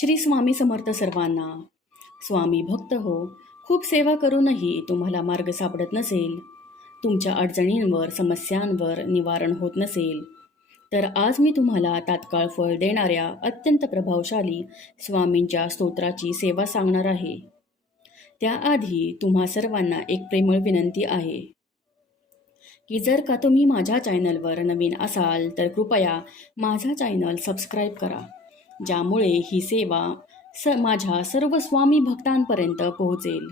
श्री स्वामी समर्थ सर्वांना. स्वामी भक्त हो खूप सेवा करूनही तुम्हाला मार्ग सापडत नसेल. तुमच्या अडचणींवर समस्यांवर निवारण होत नसेल. तर आज मी तुम्हाला तात्काळ फळ देणाऱ्या अत्यंत प्रभावशाली स्वामींच्या स्तोत्राची सेवा सांगणार आहे. त्याआधी तुम्हा सर्वांना एक प्रेमळ विनंती आहे. की जर का तुम्ही माझ्या चॅनलवर नवीन असाल तर कृपया माझा चॅनल सबस्क्राईब करा. ज्यामुळे ही सेवा स माझ्या सर्व स्वामी भक्तांपर्यंत पोहोचेल.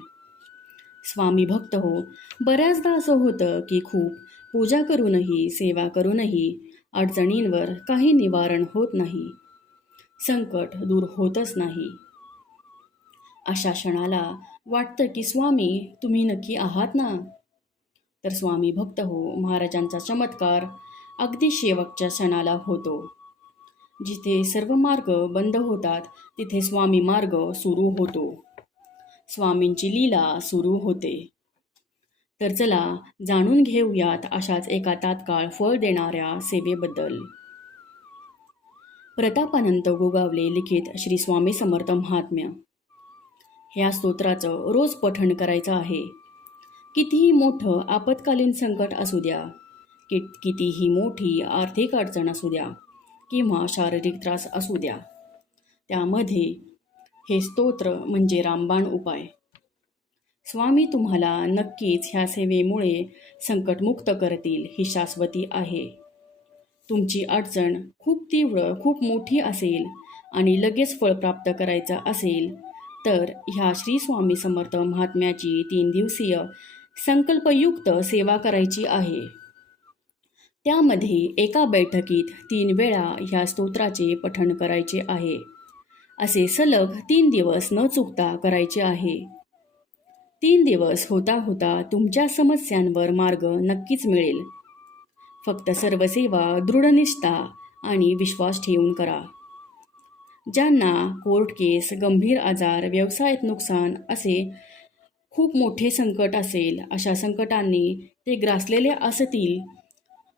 स्वामी भक्त हो बऱ्याचदा असं होतं की खूप पूजा करूनही सेवा करूनही अडचणींवर काही निवारण होत नाही. संकट दूर होतच नाही. अशा क्षणाला वाटतं की स्वामी तुम्ही नक्की आहात ना? तर स्वामी भक्त हो महाराजांचा चमत्कार अगदी शेवटच्या क्षणाला होतो. जिथे सर्व मार्ग बंद होतात तिथे स्वामी मार्ग सुरू होतो. स्वामींची लीला सुरू होते. तर चला जाणून घेऊयात अशाच एका तात्काळ फळ देणाऱ्या सेवेबद्दल. प्रतापानंत गोगावले लिखित श्री स्वामी समर्थ महात्म्य. ह्या स्तोत्राचं रोज पठण करायचं आहे. कितीही मोठं आपत्कालीन संकट असू द्या कि कितीही मोठी आर्थिक अडचण असू द्या किंवा शारीरिक त्रास असू द्या. त्यामध्ये हे स्तोत्र म्हणजे रामबाण उपाय. स्वामी तुम्हाला नक्कीच ह्या सेवेमुळे संकटमुक्त करतील ही शाश्वती आहे. तुमची अडचण खूप तीव्र खूप मोठी असेल आणि लगेच फळ प्राप्त करायचं असेल तर ह्या श्री स्वामी समर्थ महात्म्याची तीन दिवसीय संकल्पयुक्त सेवा करायची आहे. त्यामध्ये एका बैठकीत तीन वेळा ह्या स्तोत्राचे पठण करायचे आहे. असे सलग तीन दिवस न चुकता करायचे आहे. तीन दिवस होता होता तुमच्या समस्यांवर मार्ग नक्कीच मिळेल. फक्त सर्व सेवा दृढनिष्ठा आणि विश्वास ठेवून करा. ज्यांना कोर्ट केस गंभीर आजार व्यवसायात नुकसान असे खूप मोठे संकट असेल अशा संकटांनी ते ग्रासलेले असतील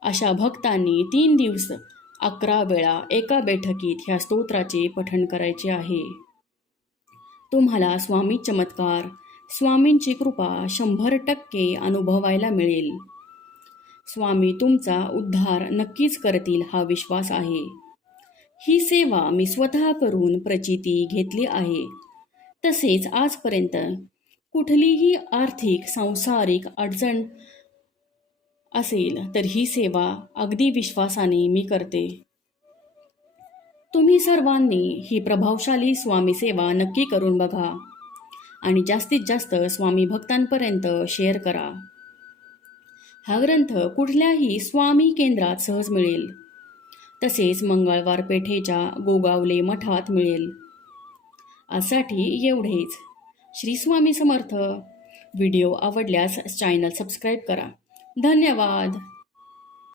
अशा भक्तांनी तीन दिवस अकरा वेळा एका बैठकीत ह्या स्तोत्राचे पठण करायचे आहे. तुम्हाला स्वामी चमत्कार स्वामींची कृपा शंभर टक्के अनुभवायला मिळेल. स्वामी तुमचा उद्धार नक्कीच करतील हा विश्वास आहे. ही सेवा मी स्वतः करून प्रचिती घेतली आहे. तसेच आजपर्यंत कुठलीही आर्थिक सांसारिक अडचण असेल तर ही सेवा अगदी विश्वासाने मी करते. तुम्ही सर्वांनी ही प्रभावशाली स्वामी सेवा नक्की करून बघा आणि जास्तीत जास्त स्वामी भक्तांपर्यंत शेअर करा. हा ग्रंथ कुठल्याही स्वामी केंद्रात सहज मिळेल. तसेच मंगळवार पेठेच्या गोगावले मठात मिळेल. आजसाठी एवढेच. श्री स्वामी समर्थ. व्हिडिओ आवडल्यास चॅनल सबस्क्राईब करा. धन्यवाद.